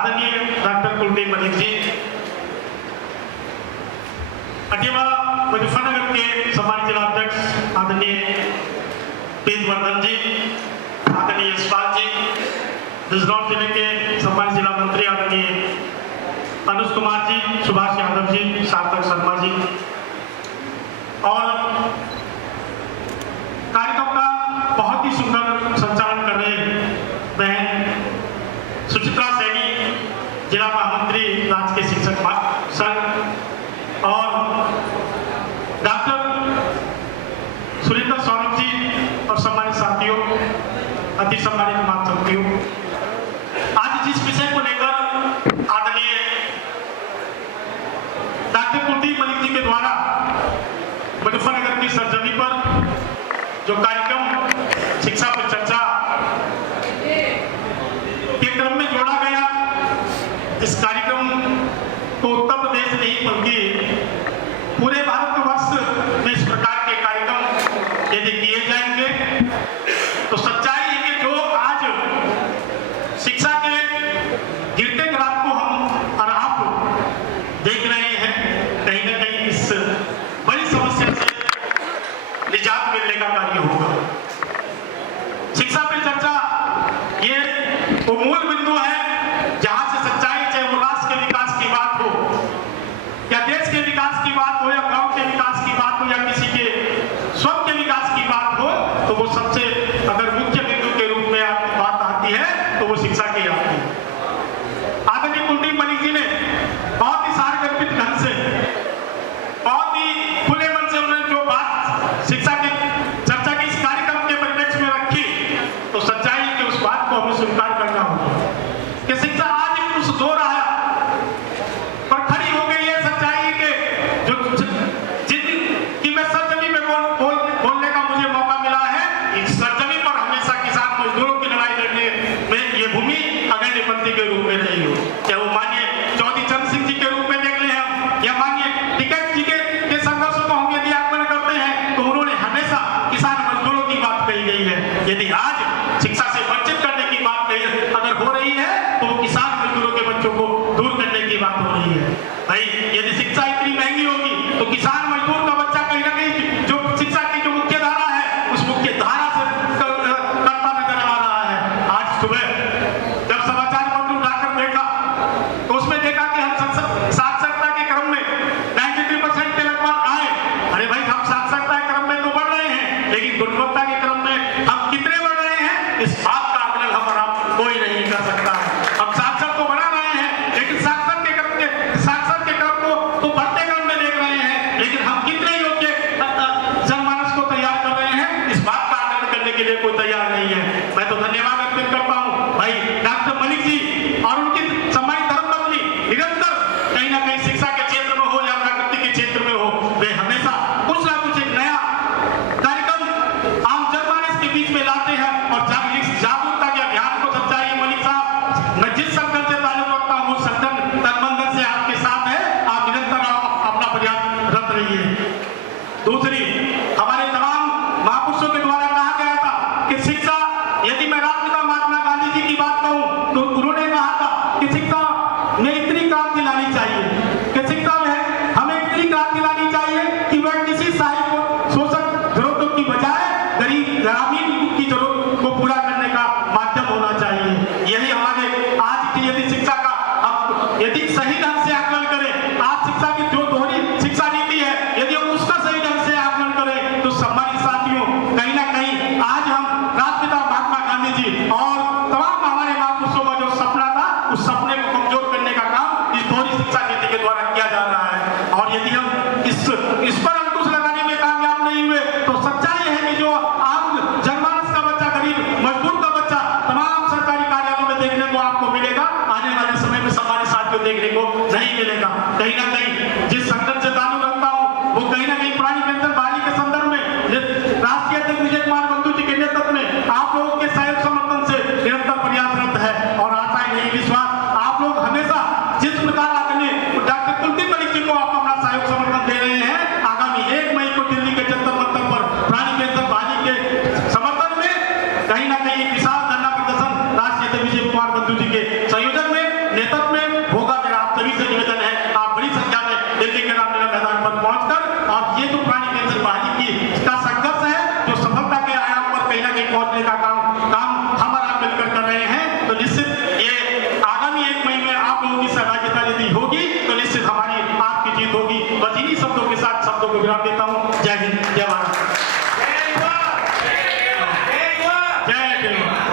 आदरणीय डॉक्टर कुलदीप मलिक जी, अटीवा मुजफ्फरनगर के सम्मानित जिला अध्यक्ष आदरणीय पीत वर्धन जी, आदरणीय यशपाल जी, बिजनौर जिले के सम्मानित जिला मंत्री आदरणीय अनुज कुमार जी, सुभाष यादव जी, सार्थक शर्मा जी और कार्यक्रम का बहुत ही सुंदर संचालन कर रहे बहन सुचित्रा सैनी, जिला महामंत्री राज्य के शिक्षक संघ और डॉक्टर सुरेंद्र सौरभ जी और सम्मानित साथियों, अति सम्मानित मातृयों, आज जिस विषय को लेकर आदरणीय डॉक्टर कुलदीप मलिक जी के द्वारा मुजफ्फरनगर की सरजमी पर जो कार्यक्रम शिक्षा पर चर्चा के क्रम में जोड़ा गया, इस कार्यक्रम को उत्तर प्रदेश नहीं बल्कि पूरे भारतवर्ष में इस प्रकार के कार्यक्रम यदि किए जाएंगे तो सच्चाई है कि जो आज शिक्षा के गिरते ग्राफ को हम और आप देख रहे हैं, कहीं ना कहीं इस बड़ी समस्या से निजात मिलने का कार्य होगा। शिक्षा पे चर्चा ये वो मूल बिंदु है जहां से सच्चाई, चाहे वो राष्ट्र के विकास की बात हो या देश के विकास की बात हो या गांव के विकास की बात हो या किसी के स्वयं के विकास की बात हो, तो वो सबसे अगर मुख्य बिंदु के रूप में बात आती है तो वो शिक्षा की आती है। आदरणीय कुलदीप मलिक जी ने बहुत ही सारगर्भित ढंग से, बहुत ही खुले मन से उन्होंने जो बात शिक्षा की चर्चा की इस कार्यक्रम के परिप्रेक्ष्य में रखी, तो सच्चाई की उस बात को हमें स्वीकार करना होगा कि शिक्षा आज उस दौर आया पर खड़ी हो गई है सच्चाई के जो जिनकी मैं सरजमी में बोलने का मुझे मौका मिला है। इस सरजमी पर हमेशा किसान मजदूरों की लड़ाई लड़ने में ये भूमि अग्रणी पंक्ति के रूप में रही हो, चाहे वो मानिए चौधरी चरण सिंह जी के रूप में देख ले हम, या मानिए टिकैत जी के संघर्षों को हम यदि आकलन करते हैं तो उन्होंने हमेशा किसान मजदूरों की बात कही गई है। यदि आज शिक्षा से वंचित करने की बात अगर हो रही है तो वो किसान मजदूरों के बच्चों को दूर करने की बात हो रही है। भाई यदि शिक्षा इतनी महंगी होगी तो किसान मजदूर का बच्चा कहीं ना कहीं जो शिक्षा की जो मुख्य धारा है उस मुख्य धारा से करता नजर आ रहा है। आज सुबह जब समाचार पत्र उठाकर देखा तो उसमें देखा कि हम साक्षरता के क्रम में 93% के लगभग आए। अरे भाई, हम साक्षरता के क्रम में तो बढ़ रहे हैं, लेकिन गुणवत्ता के क्रम में हम कितने बढ़ रहे हैं इस बात का आकलन हम और आप कोई नहीं कर सकता है। हम साक्षर को बढ़ा रहे हैं, लेकिन साक्षर के क्रम को तो बढ़ते क्रम में देख रहे हैं, लेकिन हम कितने योग्य जनमानस को तैयार कर रहे हैं इस बात का आकलन करने के लिए कोई तैयार नहीं है। मैं तो धन्यवाद व्यक्त करता हूँ भाई डॉक्टर मलिक जी और उनकी सम्मानित धर्मपत्नी निरंतर कहीं ना कहीं शिक्षा के क्षेत्र में हो या प्रकृति के क्षेत्र में हो, वे हमेशा कुछ ना कुछ एक नया कार्यक्रम आम जनमानस के बीच में लाते हैं और जागरूकता के अभियान को सच्चाई। मलिक साहब, मैं जिस संगठन से ताल्लुक रखता हूँ उस संगठन तनमन से आपके साथ है, आप निरंतर अपना प्रयास रत रहिए। दूसरी, हमारे तमाम महापुरुषों के द्वारा कहा गया था कि शिक्षा, यदि मैं राष्ट्रपिता महात्मा गांधी जी की बात कहूँ तो उन्होंने कहा था कि शिक्षा में इतनी क्रांति लानी चाहिए कि शिक्षा में हमें इतनी क्रांति लानी चाहिए कि वह किसी साहिब को शोषक जरूरतों की बजाय गरीब ग्रामीण की जरूरत को पूरा करने का माध्यम होना चाहिए। यही हमारे आज की यदि शिक्षा का अब यदि सही ढंग से आकलन करें, आज शिक्षा की जो दोहरी शिक्षा नीति है यदि हम उसका सही ढंग से आकलन करें तो सम्मानित साथियों, कहीं ना कहीं आज हम राष्ट्रपिता महात्मा गांधी जी और तमाम हमारे महापुरुषों का जो सपना था उस सपने को कमजोर करने का काम इस दोहरी शिक्षा नीति के द्वारा किया जा रहा है। और यदि हम इस